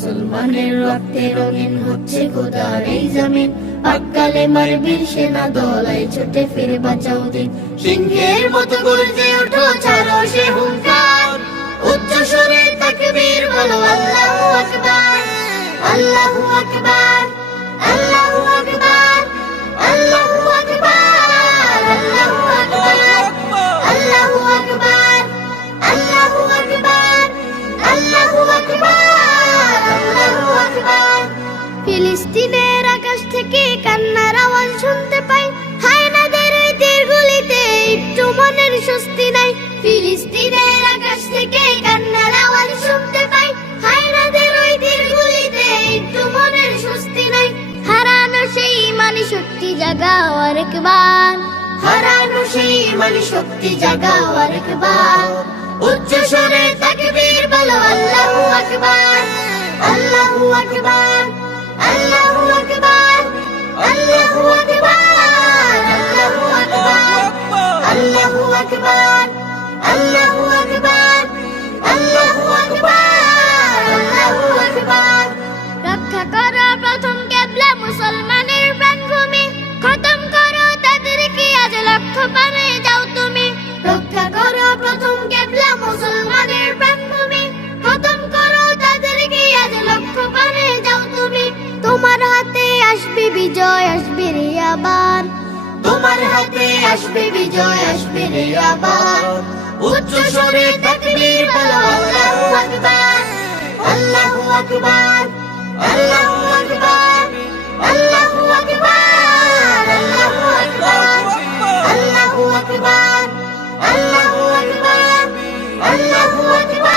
মুসলমানের রক্তে রঙিন হচ্ছে খোদার এই জমিন। পাককালে মারবীর সেনা দলাই ছুটে ফিরে বাঁচাও দিন। সিংহের মতো গর্জে ওঠো, ছাড়ো সে হুঙ্কার। উচ্চ সুরে তাকবীর বলো আল্লাহু আকবার, আল্লাহু আকবার, আল্লাহু আকবার, আল্লাহু আকবার, আল্লাহু আকবার, আল্লাহু আকবার, আল্লাহু আকবার, আল্লাহু আকবার, আল্লাহু আকবার। ফিলিস্তিনের আকাশ থেকে কান্নার আওয়াজ শুনতে পাই, হায়নাদের ওই তীরগুলিতে একটু মনের স্বস্তি নাই। ফিলিস্তিনের আকাশ থেকে কান্নার আওয়াজ শুনতে পাই, হায়নাদের ওই তীরগুলিতে একটু মনের স্বস্তি নাই। হারানো সেই ইমানি শক্তি জাগাও আরেকবার, হারানো সেই ইমানি শক্তি জাগাও আরেকবার। উচ্চ স্বরে তাকবীর বলো আল্লাহু আকবার, আল্লাহু আকবার, আল্লাহু আকবার, আল্লাহু আকবার, আল্লাহু আকবার, আল্লাহু আকবার, আল্লাহু আকবার, আল্লাহু আকবার, আল্লাহু আকবার। রক্ষা করো প্রথম কেবলা মুসলমানের প্রাণভূমি, খতম করো তাদেরকে আজ লক্ষ্য পানে যাও তুমি। রক্ষা করো প্রথম কেবলা মুসলমানের প্রাণভূমি, খতম করো তাদেরকে আজ লক্ষ্য পানে যাও তুমি। তোমার হাতে আসবে বিজয়, আসবে রে আবার, তোমার হাতে আসবে বিজয়, আসবে রে আবার। উচ্চ স্বরে তাকবীর বলো আল্লাহু আকবার, আল্লাহু আকবার, আল্লাহু আকবার, আল্লাহু আকবার, আল্লাহু আকবার, আল্লাহু আকবার, আল্লাহু আকবার, আল্লাহু আকবার।